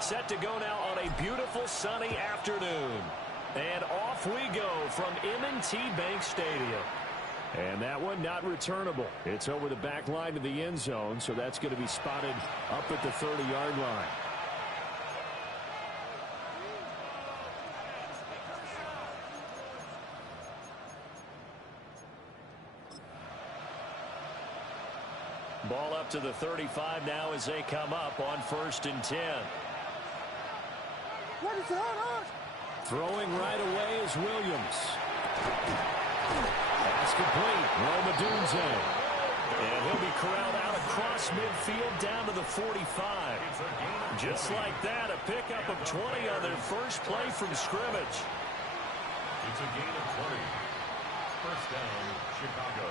Set to go now on a beautiful sunny afternoon. And off we go from M&T Bank Stadium. And that one not returnable. It's over the back line of the end zone, so that's going to be spotted up at the 30-yard line. Ball up to the 35 now as they come up on 1st and 10. Throwing right away is Williams. Pass complete. Romadunze. And he'll be corralled out across midfield down to the 45. Just like that, a pickup of 20 on their first play from scrimmage. It's a gain of 20. First down, Chicago.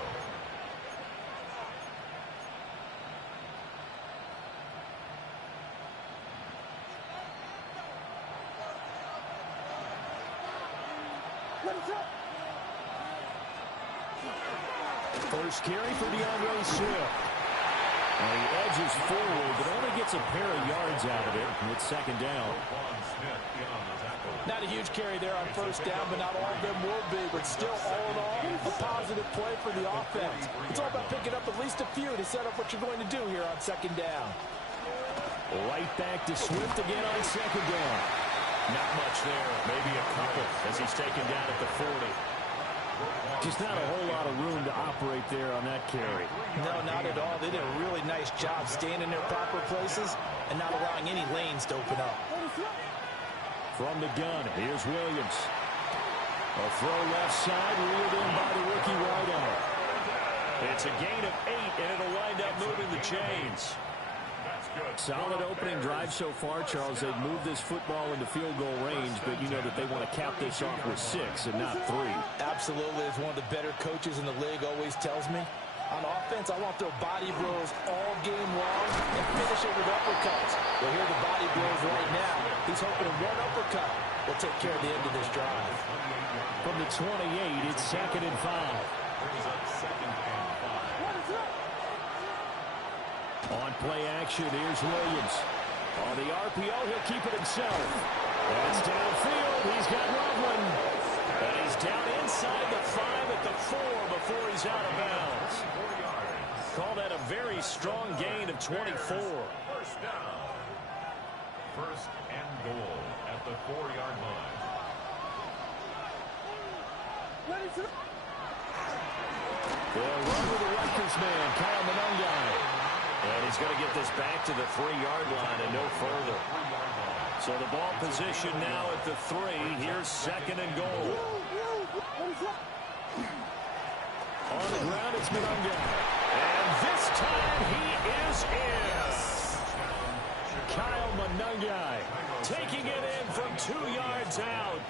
First carry for DeAndre Swift. And he edges forward, but only gets a pair of yards out of it. And it's 2nd down. Not a huge carry there on 1st down, but not all of them will be. But still, all in all, a positive play for the offense. It's all about picking up at least a few to set up what you're going to do here on 2nd down. Right back to Swift again on 2nd down. Not much there. Maybe a couple as he's taken down at the 40. Just not a whole lot of room to operate there on that carry. No, not at all. They did a really nice job staying in their proper places and not allowing any lanes to open up. From the gun, here's Williams. A throw left side, reeled in by the rookie wideout. It's a gain of 8, and it'll wind up moving the chains. Solid opening drive so far, Charles. They've moved this football into field goal range, but you know that they want to cap this off with 6 and not 3. Absolutely. As one of the better coaches in the league always tells me, on offense, I want to throw body blows all game long and finish it with uppercuts. Well, here are the body blows right now. He's hoping that one uppercut will take care of the end of this drive. From the 28, it's 2nd and 5. On play action, here's Williams. On the RPO, he'll keep it himself. That's downfield. He's got Loveland. And he's down inside the 5 at the 4 before he's out of bounds. Call that a very strong gain of 24. First down. 1st and goal at the 4-yard line. They'll run with the Rutgers man, Kyle Monangai. And he's going to get this back to the 3-yard line and no further. So the ball position now at the 3. Here's 2nd and goal. On the ground, it's Monangai. And this time he is in. Kyle Monangai taking it in from 2 yards out.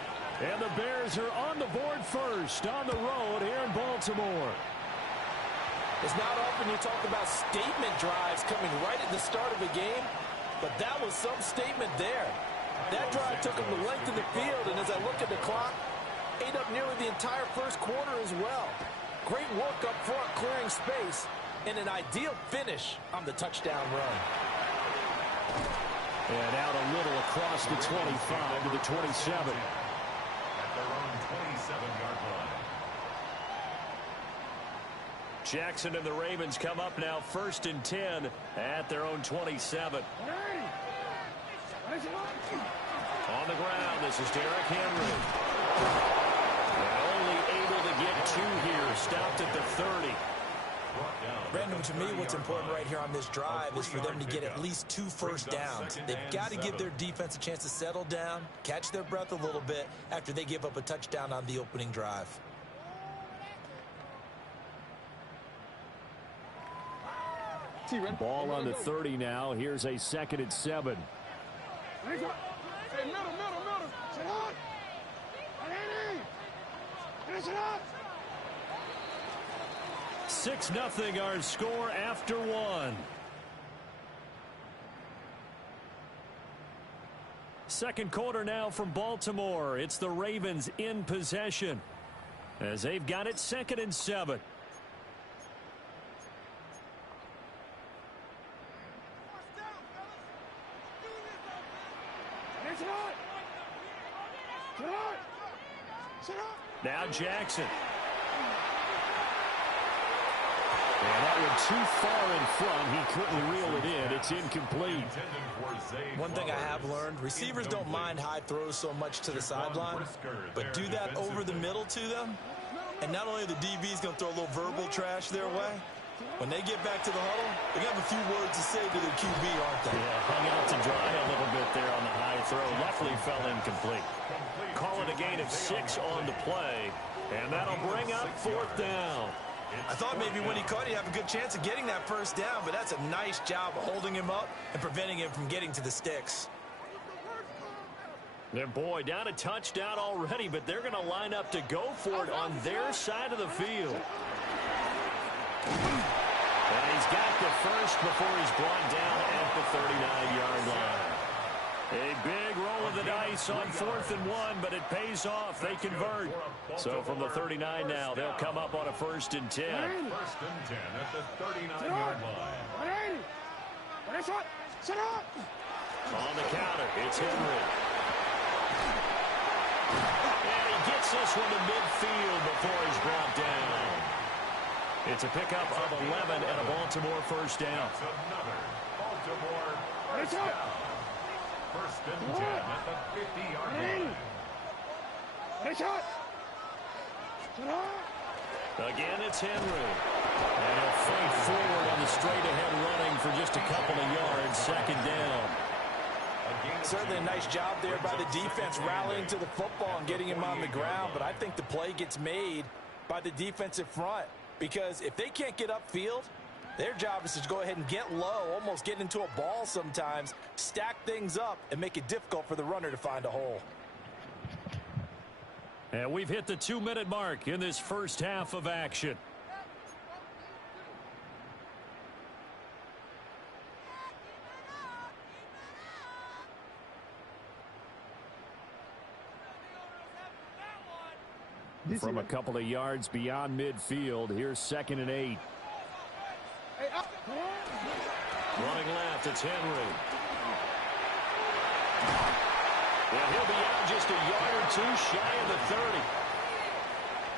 And the Bears are on the board first on the road here in Baltimore. It's not often you talk about statement drives coming right at the start of a game, but that was some statement there. That drive took them the length of the field, and as I look at the clock, ate up nearly the entire first quarter as well. Great work up front, clearing space, and an ideal finish on the touchdown run. And out a little across the 25 to the 27. At their own 27-yard line. Jackson and the Ravens come up now 1st and 10 at their own 27. On the ground, this is Derrick Henry. And only able to get 2 here, stopped at the 30. Brandon, to me, what's important right here on this drive is for them to get at least 2 first downs. They've got to give their defense a chance to settle down, catch their breath a little bit after they give up a touchdown on the opening drive. Ball on the 30 now. Here's a 2nd and 7. 6-0 our score after 1. Second quarter now from Baltimore. It's the Ravens in possession as they've got it 2nd and 7. Jackson. And that one too far in front. He couldn't reel it in. It's incomplete. One thing I have learned, receivers don't mind high throws so much to the sideline, but do that over the middle to them, and not only the DB's going to throw a little verbal trash their way, when they get back to the huddle, they have a few words to say to their QB, aren't they? Yeah, hung out to dry a little bit there on the high throw. Luckily fell incomplete. Call it a gain of 6 on the play, and that'll bring up 4th down. I thought maybe when he caught it, he'd have a good chance of getting that first down, but that's a nice job of holding him up and preventing him from getting to the sticks. Their boy down a touchdown already, but they're going to line up to go for it on their side of the field. And he's got the first before he's brought down at the 39-yard line. A big roll of the dice on 4th and 1, but it pays off. They convert. So from the 39 now, they'll come up on a 1st and 10. 1st and 10 at the 39-yard line. On the counter, it's Henry. And he gets this one to midfield before he's brought down. It's a pickup of 11 and a Baltimore 1st down. It's another Baltimore 1st down. 1st and 10 at the 50-yard line. Again, it's Henry. And he'll fight forward on the straight-ahead running for just a couple of yards. 2nd down. Certainly a nice job there by the defense rallying to the football and getting him on the ground, but I think the play gets made by the defensive front, because if they can't get upfield, their job is to go ahead and get low, almost get into a ball sometimes, stack things up, and make it difficult for the runner to find a hole. And we've hit the 2-minute mark in this first half of action. From a couple of yards beyond midfield, here's 2nd and 8. Running left, it's Henry. And he'll be out just a yard or 2 shy of the 30.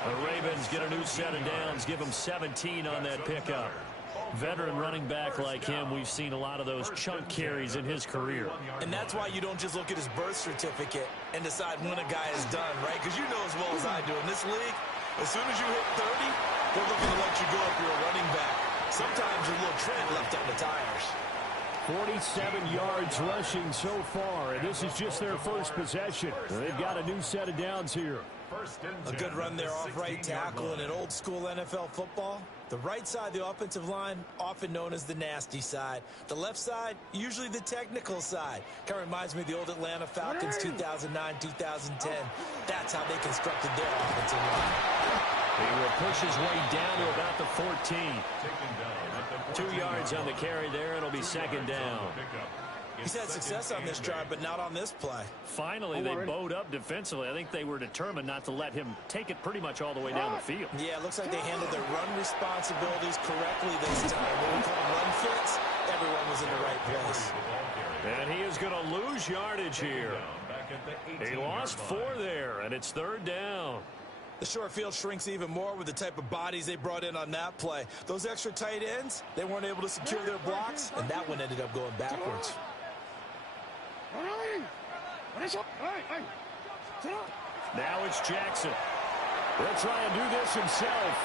The Ravens get a new set of downs, give them 17 on that pickup. Veteran running back like him, we've seen a lot of those chunk carries in his career. And that's why you don't just look at his birth certificate and decide when a guy is done, right? Because you know as well as I do, in this league, as soon as you hit 30, they're looking to let you go if you're a running back. Sometimes there's a little tread left on the tires. 47 yards rushing so far, and this is just their first possession. They've got a new set of downs here. A good run there off right tackle in an old-school NFL football. The right side of the offensive line, often known as the nasty side. The left side, usually the technical side. Kind of reminds me of the old Atlanta Falcons 2009-2010. That's how they constructed their offensive line. He will push his way down to about the 14. 2 yards on the carry there. It'll be 2nd down. He's had success on this drive, but not on this play. Finally, they bowed up defensively. I think they were determined not to let him take it pretty much all the way down the field. Yeah, it looks like they handled their run responsibilities correctly this time. When we call them run fits, everyone was in the right place. And he is going to lose yardage here. He lost 4 there, and it's 3rd down. The short field shrinks even more with the type of bodies they brought in on that play. Those extra tight ends, they weren't able to secure their blocks, and that one ended up going backwards. Now it's Jackson. He'll try and do this himself.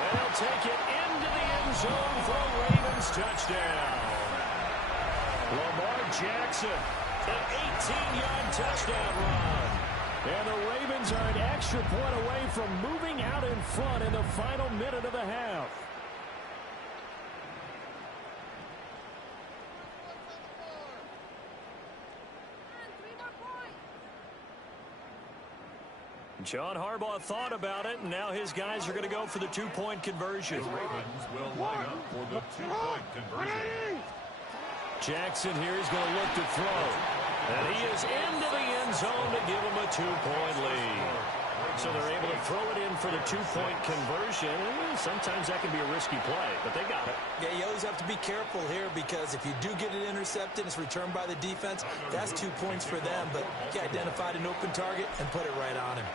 And he'll take it into the end zone for a Ravens touchdown. Lamar Jackson, an 18-yard touchdown run. And the Ravens are an extra point away from moving out in front in the final minute of the half. John Harbaugh thought about it, and now his guys are going to go for the 2-point conversion. The Ravens will line up for the 2-point conversion. Jackson here is going to look to throw. And he is into the end zone to give him a 2-point lead. So they're able to throw it in for the two-point conversion. Sometimes that can be a risky play, but they got it. Yeah, you always have to be careful here because if you do get it intercepted, it's returned by the defense. That's 2 points for them, but you identified an open target and put it right on him.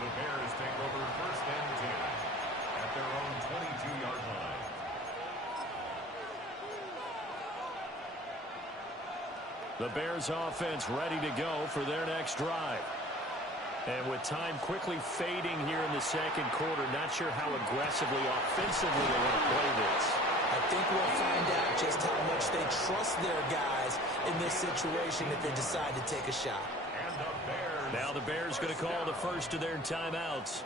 The Bears take over 1st and 10 at their own 22-yard line. The Bears offense ready to go for their next drive. And with time quickly fading here in the second quarter, not sure how aggressively, offensively they want to play this. I think we'll find out just how much they trust their guys in this situation if they decide to take a shot. Now the Bears going to call the first of their timeouts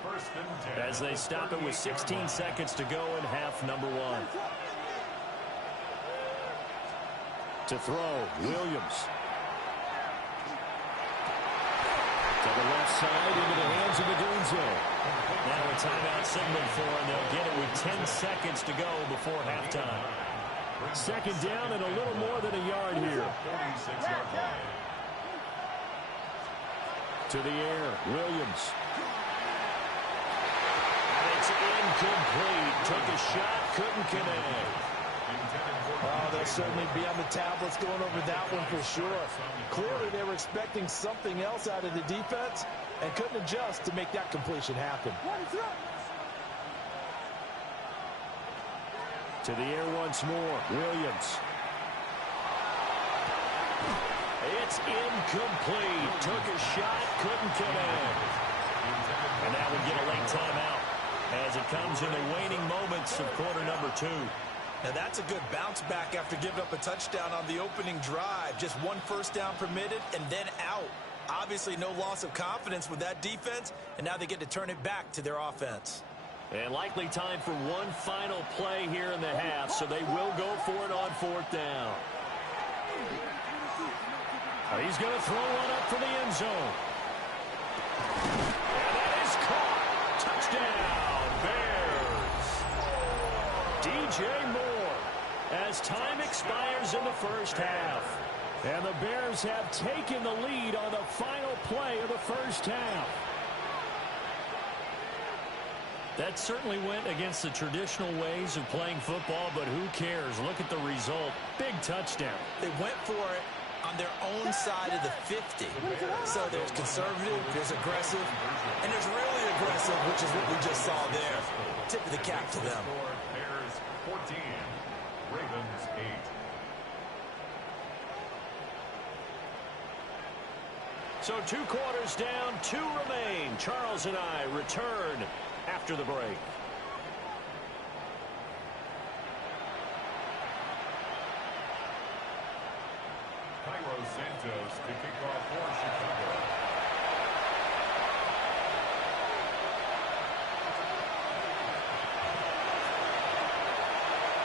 as they stop it with 16 seconds to go in half number one. To throw, Williams. To the left side into the hands of the green zone. Now a timeout signal for, and they'll get it with 10 seconds to go before halftime. Second down and a little more than a yard here. 46-yard line. To the air, Williams. And it's incomplete. Took a shot, couldn't connect. Oh, they'll certainly be on the tablets going over that one for sure. Clearly they were expecting something else out of the defense and couldn't adjust to make that completion happen. To the air once more, Williams. It's incomplete. Took a shot, couldn't connect. And now we get a late timeout as it comes in the waning moments of quarter number two. Now that's a good bounce back after giving up a touchdown on the opening drive. Just one first down permitted and then out. Obviously no loss of confidence with that defense, and now they get to turn it back to their offense. And likely time for one final play here in the half, so they will go for it on fourth down. He's going to throw one up for the end zone. And that is caught. Touchdown, Bears. DJ Moore as time expires in the first half. And the Bears have taken the lead on the final play of the first half. That certainly went against the traditional ways of playing football, but who cares? Look at the result. Big touchdown. They went for it on their own side of the 50. So there's conservative, there's aggressive, and there's really aggressive, which is what we just saw there. Tip of the cap to them. Bears 14, Ravens 8. So 2 quarters down, 2 remain. Charles and I return after the break. Santos to kick off for Chicago.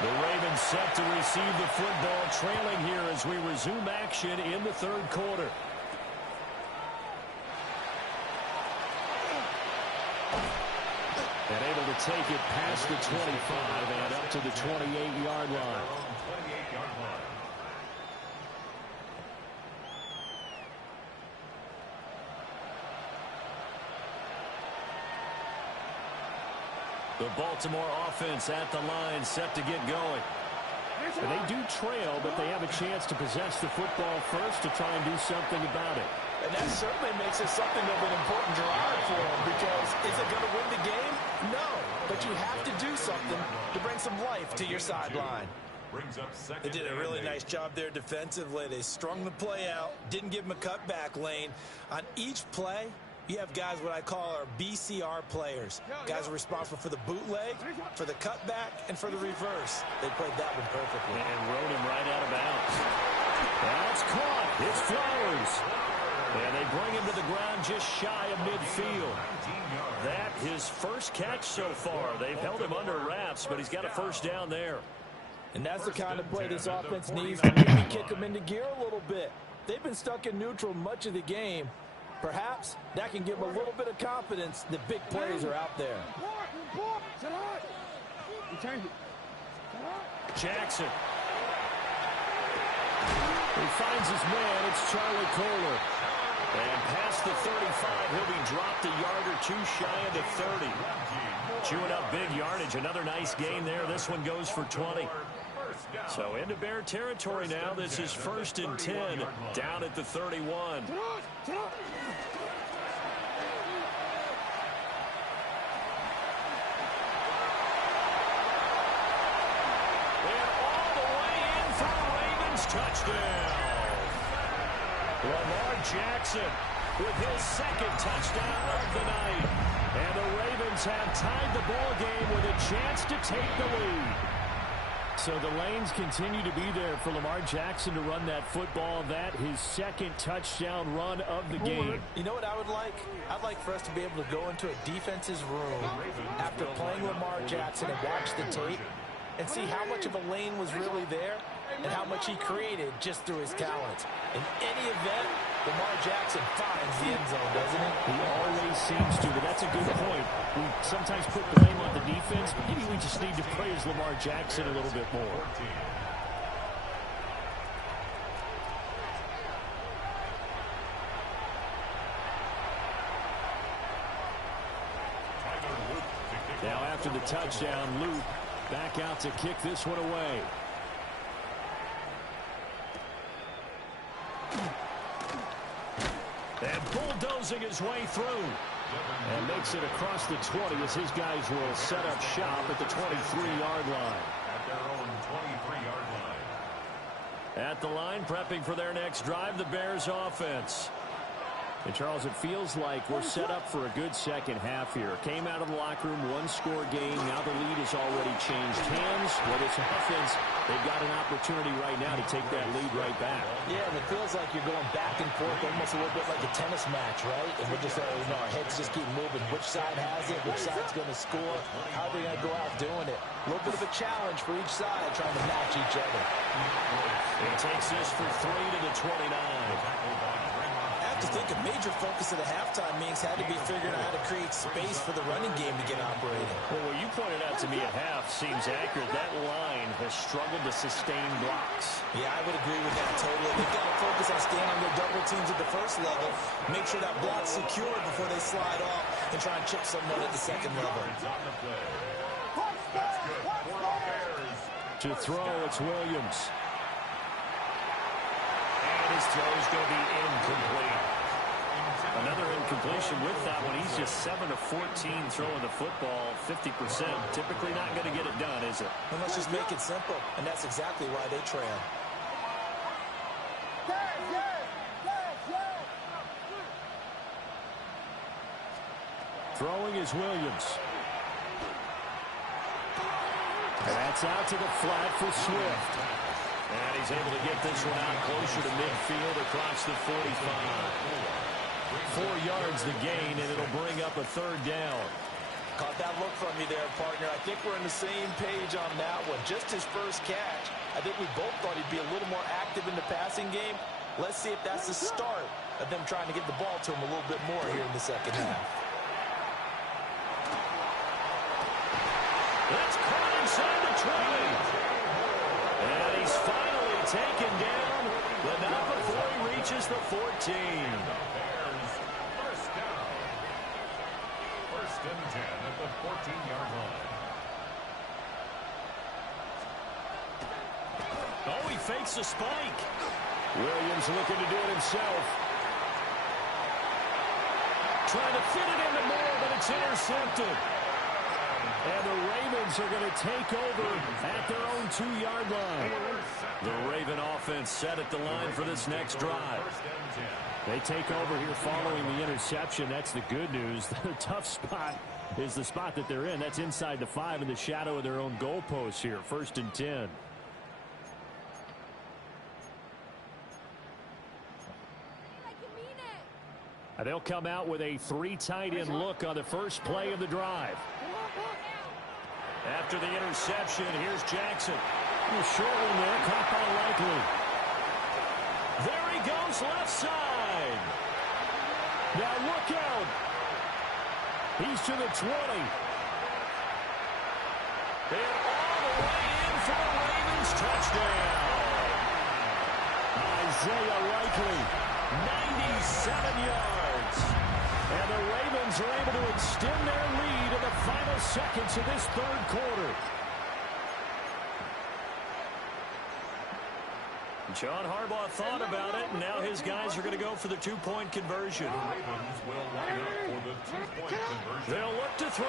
The Ravens set to receive the football, trailing here as we resume action in the third quarter. And able to take it past the 25 and up to the 28-yard line. The Baltimore offense at the line, set to get going. And they do trail, but they have a chance to possess the football first to try and do something about it. And that certainly makes it something of an important drive for them, because is it going to win the game? No, but you have to do something to bring some life to your sideline. They did a really nice job there defensively. They strung the play out, didn't give them a cutback lane. On each play, you have guys what I call our BCR players. Guys are responsible for the bootleg, for the cutback, and for the reverse. They played that one perfectly. And rode him right out of bounds. That's caught. It's Flowers. And they bring him to the ground just shy of midfield. That his first catch so far. They've held him under wraps, but he's got a first down there. And that's the kind of play this offense needs to maybe kick them into gear a little bit. They've been stuck in neutral much of the game. Perhaps that can give them a little bit of confidence that big plays are out there. Jackson. He finds his man. It's Charlie Kohler. And past the 35, he'll be dropped a yard or two shy of the 30. Chewing up big yardage. Another nice gain there. This one goes for 20. So into Bear territory now. This is 1st and 10 down at the 31. Touchdown. Lamar Jackson with his second touchdown of the night. And the Ravens have tied the ball game with a chance to take the lead. So the lanes continue to be there for Lamar Jackson to run that football. That his second touchdown run of the game. You know what I would like? I'd like for us to be able to go into a defense's room after playing Lamar Jackson and watch the tape and see how much of a lane was really there and how much he created just through his talents. In any event, Lamar Jackson finds the end zone, doesn't he? He always seems to, but that's a good point. We sometimes put blame on the defense. Maybe we just need to praise Lamar Jackson a little bit more. Now after the touchdown, Luke back out to kick this one away. And bulldozing his way through. And makes it across the 20 as his guys will set up shop at the 23-yard line. At their own 23-yard line. At the line, prepping for their next drive, the Bears offense. And, Charles, it feels like we're set up for a good second half here. Came out of the locker room, one-score game. Now the lead has already changed hands. With this offense, they've got an opportunity right now to take that lead right back. Yeah, and it feels like you're going back and forth almost a little bit like a tennis match, right? And we're just, our heads just keep moving. Which side has it? Which side's going to score? How are they going to go out doing it? A little bit of a challenge for each side trying to match each other. He takes this for 3 to the 29. I think a major focus of the halftime meetings had to be figuring out how to create space for the running game to get operating. Well, what you pointed out to me at half seems accurate. That line has struggled to sustain blocks. Yeah, I would agree with that totally. They've got to focus on staying on their double teams at the first level, make sure that block's secure before they slide off and try and chip someone at the second level. To throw, it's Williams. And his throw is going to be incomplete. Another incompletion with that one. He's just 7 of 14 throwing the football, 50%. Typically not going to get it done, is it? Well, let's just make it simple, and that's exactly why they trail. Throwing is Williams. And that's out to the flat for Swift. And he's able to get this one out closer to midfield across the 45. 4 yards the gain, and it'll bring up a third down. Caught that look from you there, partner. I think we're on the same page on that one. Just his first catch. I think we both thought he'd be a little more active in the passing game. Let's see if that's the start of them trying to get the ball to him a little bit more here in the second half. That's caught inside the 20. And he's finally taken down, but not before he reaches the 14. First and 10 at the 14-yard line. Oh, he fakes a spike. Williams looking to do it himself. Trying to fit it into Moore, but it's intercepted. And the Ravens are going to take over at their own 2-yard line. The Raven offense set at the line for this next drive. They take over here following the interception. That's the good news. The tough spot is the spot that they're in. That's inside the 5 in the shadow of their own goalpost here. 1st and 10. And they'll come out with a 3 tight end look on the first play of the drive. After the interception, here's Jackson. A short one there, caught by Likely. There he goes, left side. Now look out. He's to the 20. And all the way in for the Ravens touchdown. Isaiah Likely, 97 yards. And the Ravens are able to extend their lead in the final seconds of this third quarter. John Harbaugh thought about it, and now his guys are going to go for the two-point conversion. They'll look to throw.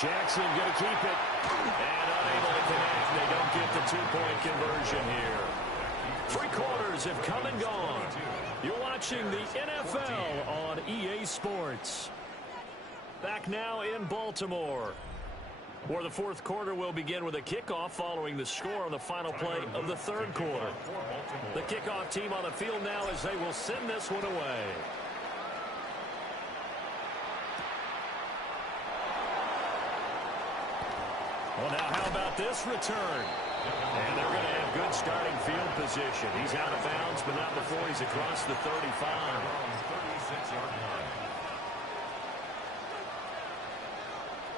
Jackson going to keep it. And unable to connect. They don't get the two-point conversion here. Three quarters have come and gone. You're watching the NFL on EA Sports. Back now in Baltimore, where the fourth quarter will begin with a kickoff following the score on the final play of the third quarter. The kickoff team on the field now as they will send this one away. Well, now how about this return? And they're going to have good starting field position. He's out of bounds, but not before he's across the 35. 36-yard line.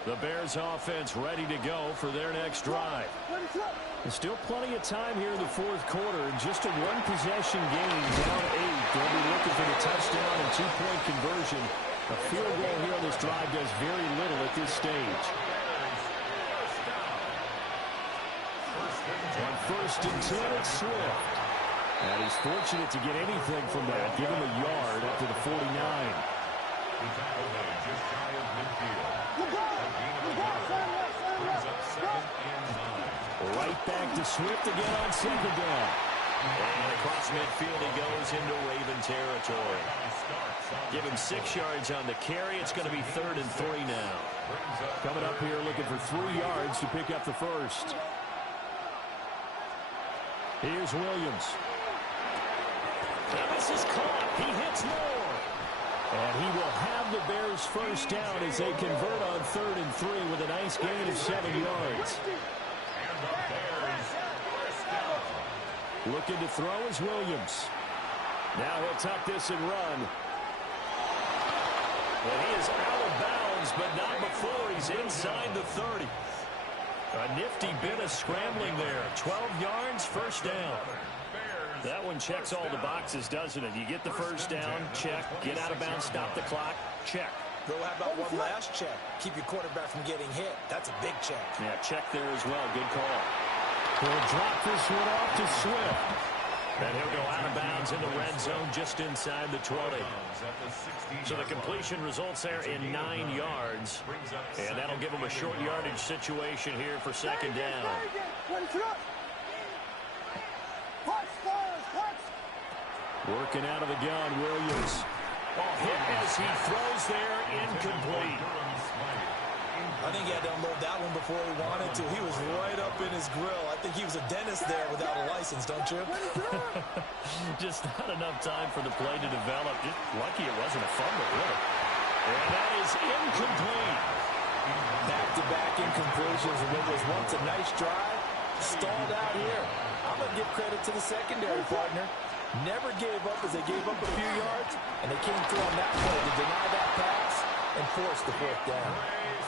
The Bears offense ready to go for their next drive. There's still plenty of time here in the fourth quarter. Just a one-possession game, down 8. They'll be looking for the touchdown and two-point conversion. A field goal here on this drive does very little at this stage. On first and 10, it's Swift. And he's fortunate to get anything from that. Give him a yard up to the 49. Right back to Swift again on second down. And across midfield he goes into Raven territory. Give him 6 yards on the carry. It's going to be 3rd and 3 now. Coming up here looking for 3 yards to pick up the first. Here's Williams. And this is caught. He hits more. And he will have the Bears first down as they convert on 3rd and 3 with a nice gain of 7 yards. Looking to throw is Williams. Now he'll tuck this and run. And he is out of bounds, but not before he's inside the 30. A nifty bit of scrambling there. 12 yards, first down. That one checks all the boxes, doesn't it? You get the first down, check. Get out of bounds, stop the clock, check. Though, how about one last check? Keep your quarterback from getting hit. That's a big check. Yeah, check there as well. Good call. He'll drop this one off to Swift. And he'll go out of bounds in the red zone just inside the 20. So the completion results there in 9 yards. And that'll give him a short yardage situation here for second down. Working out of the gun, Williams. Ball hit as he throws there, incomplete. I think he had to unload that one before he wanted to. He was right up in his grill. I think he was a dentist there without a license, don't you? Just not enough time for the play to develop. Just lucky it wasn't a fumble, really. And that is incomplete. Back-to-back incompletions. And it was once a nice drive. Stalled out here. I'm going to give credit to the secondary partner. Never gave up as they gave up a few yards. And they came through on that play to deny that pass and force the fourth down.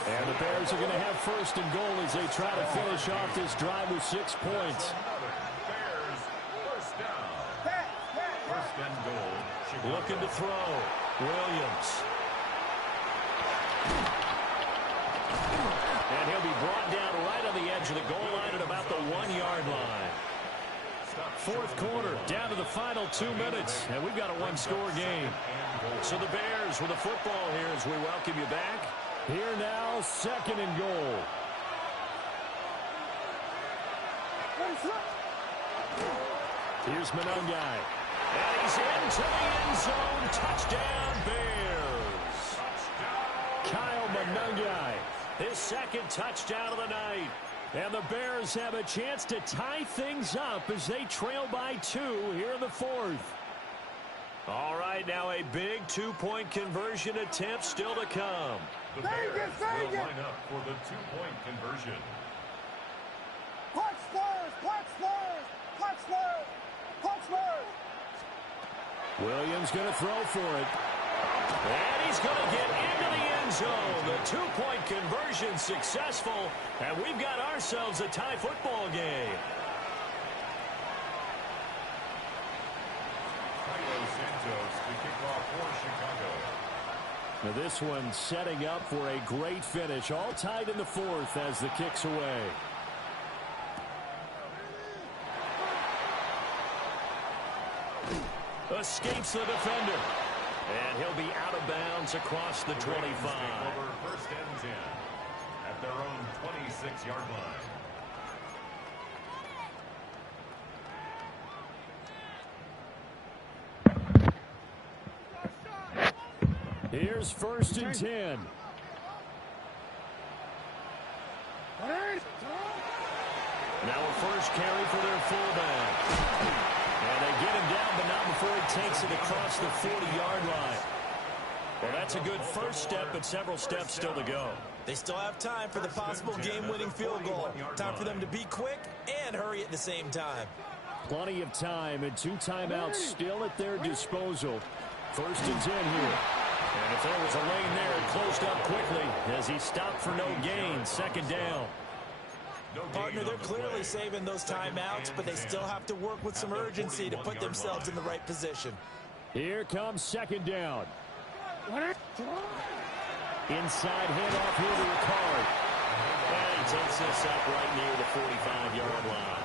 And the Bears are going to have first and goal as they try to finish off this drive with 6 points. Bears, first down. First and goal. Looking to throw. Williams. And he'll be brought down right on the edge of the goal line at about the 1-yard line. Fourth quarter, down to the final 2 minutes, and we've got a one-score game. So the Bears with the football here as we welcome you back. Here now, second and goal. Here's Monungai. And he's into the end zone. Touchdown, Bears. Kyle Monungai, his second touchdown of the night. And the Bears have a chance to tie things up as they trail by 2 here in the fourth. All right, now a big 2-point conversion attempt still to come. The Bears will line up for the 2-point conversion. Williams going to throw for it. And he's going to get into the end end zone. The two-point conversion successful, and we've got ourselves a tie football game. Now this one setting up for a great finish. All tied in the fourth as the kick's away. Escapes the defender. And he'll be out of bounds across the 25. First and 10 at their own 26-yard line. Here's first and 10. Now a first carry for their fullback. And they get him down, but not before he takes it across the 40-yard line. Well, that's a good first step, but several steps still to go. They still have time for the possible game-winning field goal. Time for them to be quick and hurry at the same time. Plenty of time and 2 timeouts still at their disposal. First and 10 here. And if there was a lane there, it closed up quickly as he stopped for no gain. Second down. Partner, they're clearly saving those timeouts, but they still have to work with some urgency to put themselves in the right position. Here comes second down. Inside handoff here to Ricard. And he takes this up right near the 45-yard line.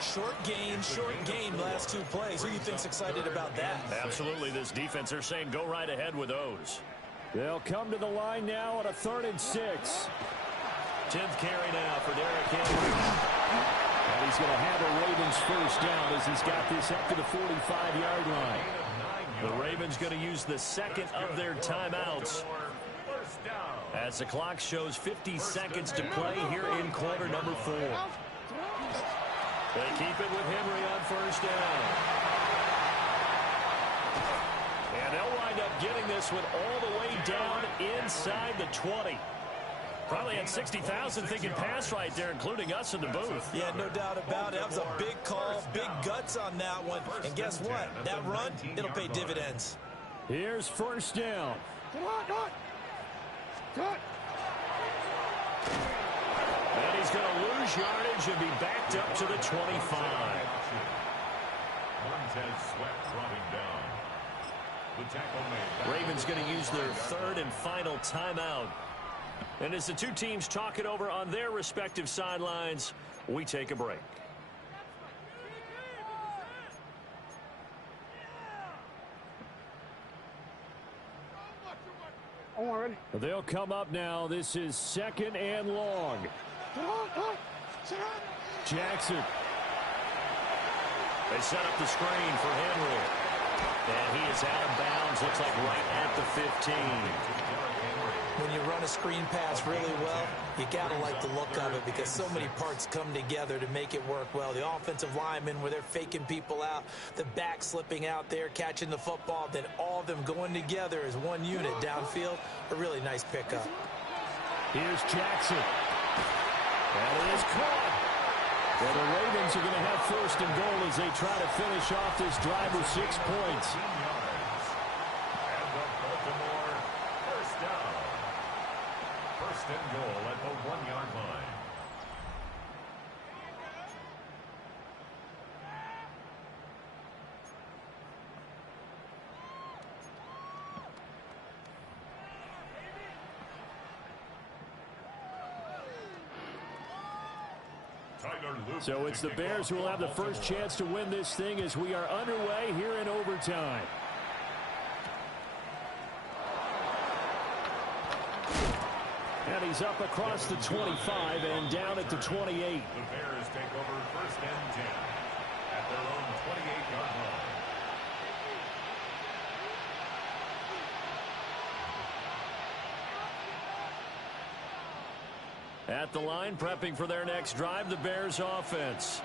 Short gain last 2 plays. Who do you think's excited about that? Absolutely. This defense, they're saying go right ahead with those. They'll come to the line now on a 3rd and 6. 10th carry now for Derrick Henry. And he's going to have a Ravens first down as he's got this up to the 45-yard line. The Ravens going to use the second of their timeouts as the clock shows 50 seconds to play here in quarter number 4. They keep it with Henry on first down. And they'll wind up getting this one all the way down inside the 20. Probably had 60,000 thinking pass right there, including us in the booth. Yeah, no doubt about it. That was a big call, big guts on that one. And guess what? That run, it'll pay dividends. Here's first down. And he's going to lose yardage and be backed up to the 25. Ravens going to use their 3rd and final timeout. And as the two teams talk it over on their respective sidelines, we take a break. They'll come up now. This is 2nd and long. Jackson. They set up the screen for Henry. And he is out of bounds. Looks like right at the 15. When you run a screen pass really well, you got to like the look of it because so many parts come together to make it work well. The offensive linemen where they're faking people out, the back slipping out there, catching the football, then all of them going together as one unit downfield. A really nice pickup. Here's Jackson. And it is caught. Well, the Ravens are going to have first and goal as they try to finish off this drive with 6 points. And goal at the 1-yard line. So it's the Bears who will have the first chance to win this thing as we are underway here in overtime. And he's up across the 25 and down at the 28. The Bears take over 1st and 10 at their own 28-yard line. At the line, prepping for their next drive, the Bears offense.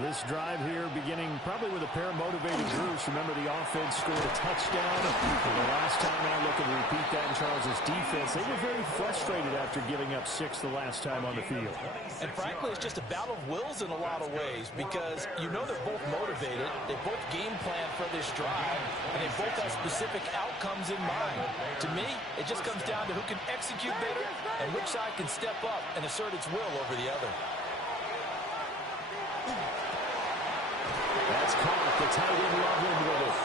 This drive here beginning probably with a pair of motivated Bruce. Remember, the offense scored a touchdown the last time out. Looking to repeat that in Charles' defense. They were very frustrated after giving up 6 the last time on the field. And frankly, it's just a battle of wills in a lot of ways because you know they're both motivated. They both game plan for this drive, and they both have specific outcomes in mind. To me, it just comes down to who can execute better and which side can step up and assert its will over the other. That's caught. The tight end Loveland with it.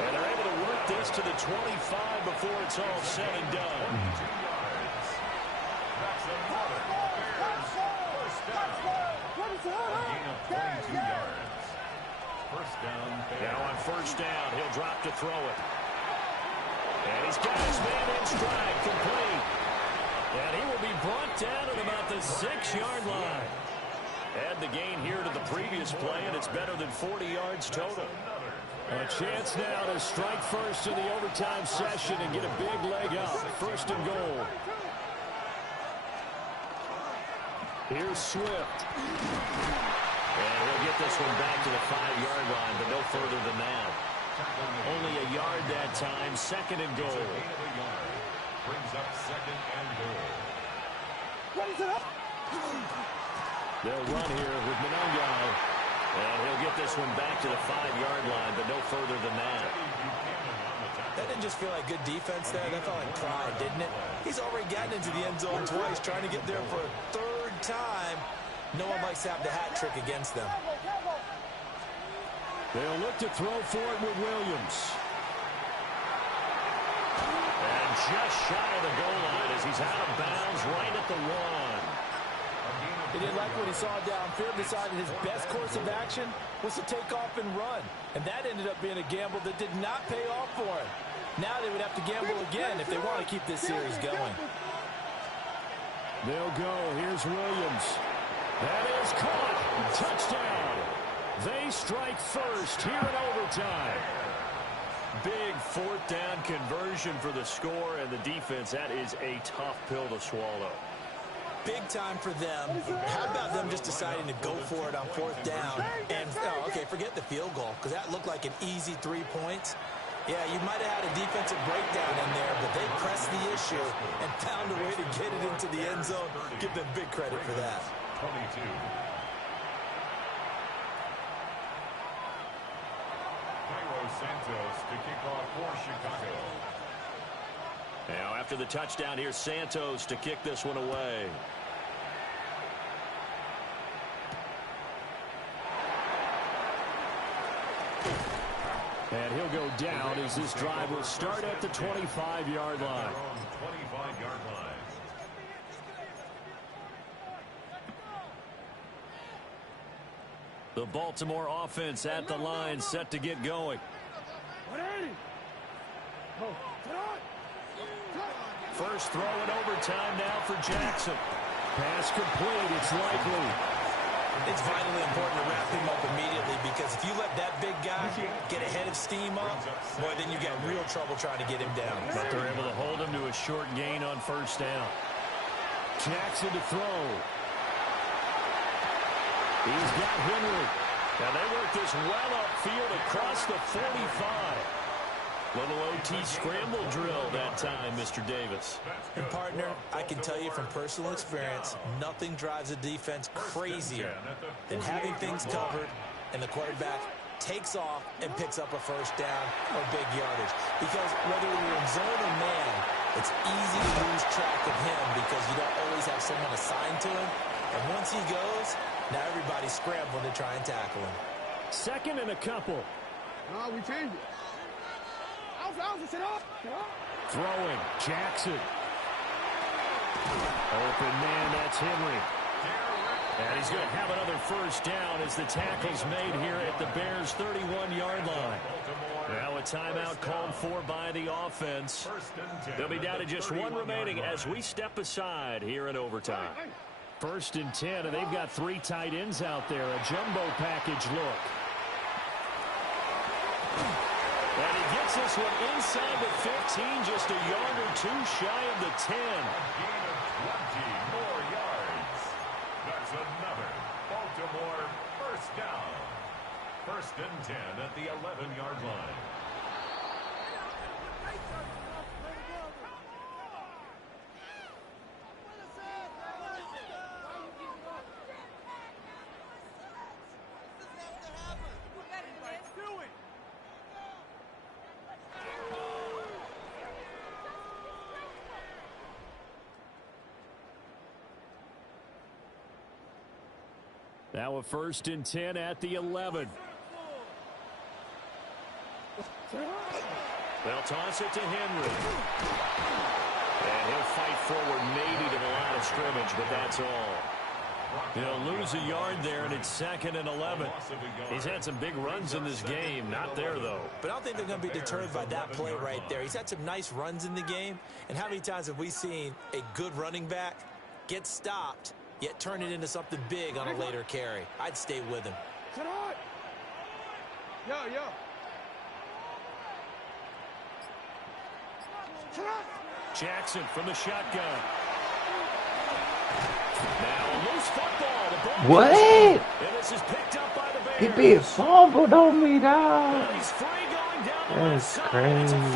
And they're able to work this to the 25 before it's all said and done. That's another Bears first down. A gain of 22 yards. First down, Bears. Now on first down, he'll drop to throw it. And he's got his man in stride, complete. And he will be brought down at about the 6-yard line. Add the gain here to the previous play, and it's better than 40 yards total. A chance now to strike first in the overtime session and get a big leg up. First and goal. Here's Swift. And he'll get this one back to the 5-yard line, but no further than that. Only a yard that time. Second and goal. Brings up second and goal. What is it up? They'll run here with Monongai. And he'll get this one back to the 5-yard line, but no further than that. That didn't just feel like good defense there. That felt like pride, didn't it? He's already gotten into the end zone twice, trying to get there for a third time. No one likes to have the hat trick against them. They'll look to throw for it with Williams. And just shy of the goal line as he's out of bounds right at the 1. He didn't like what he saw downfield, decided his best course of action was to take off and run. And that ended up being a gamble that did not pay off for him. Now they would have to gamble again if they want to keep this series going. They'll go. Here's Williams. That is caught. Touchdown. They strike first here in overtime. Big fourth down conversion for the score and the defense. That is a tough pill to swallow. Big time for them. How about them just deciding to go for it on fourth down? And, okay, forget the field goal, because that looked like an easy 3 points. Yeah, you might have had a defensive breakdown in there, but they pressed the issue and found a way to get it into the end zone. Give them big credit for that. 22. Santos to kick off for Chicago. Now after the touchdown, here's Santos to kick this one away. And he'll go down as this drive will start at the 25-yard line. 25-yard line. The Baltimore offense at the line, set to get going. First throw in overtime now for Jackson. Pass complete, it's likely. It's vitally important to wrap him up immediately because if you let that big guy get ahead of steam up, boy, then you got real trouble trying to get him down. But they're able to hold him to a short gain on first down. Jackson to throw. He's got Henry. Now they work this well upfield across the 45. Little OT scramble drill that time, Mr. Davis. And, partner, I can tell you from personal experience, nothing drives a defense crazier than having things covered and the quarterback takes off and picks up a first down or big yardage. Because whether you're in zone or man, it's easy to lose track of him because you don't always have someone assigned to him. And once he goes, now everybody's scrambling to try and tackle him. Second and a couple. No, we changed it. Throwing, Jackson. Open man, that's Henry. And he's going to have another first down as the tackle's made here at the Bears' 31-yard line. Now a timeout called for by the offense. They'll be down to just one remaining as we step aside here in overtime. First and 10, and they've got 3 tight ends out there. A jumbo package look. And he gets this one inside the 15, just a yard or 2 shy of the 10. A gain of 20 more yards. That's another Baltimore, first down. 1st and 10 at the 11-yard line. Now a 1st and 10 at the 11. They'll toss it to Henry. And he'll fight forward maybe to the line of scrimmage, but that's all. He'll lose a yard there, and it's 2nd and 11. He's had some big runs in this game. Not there, though. But I don't think they're going to be deterred by that play right there. He's had some nice runs in the game. And how many times have we seen a good running back get stopped, yet turn it into something big on a later carry? I'd stay with him. Yo. Jackson from the shotgun. Now a loose football. The ball What? And this is picked up by the Bears. He be fumbled on me, dog. He's free going down the left That's side. It's a crazy.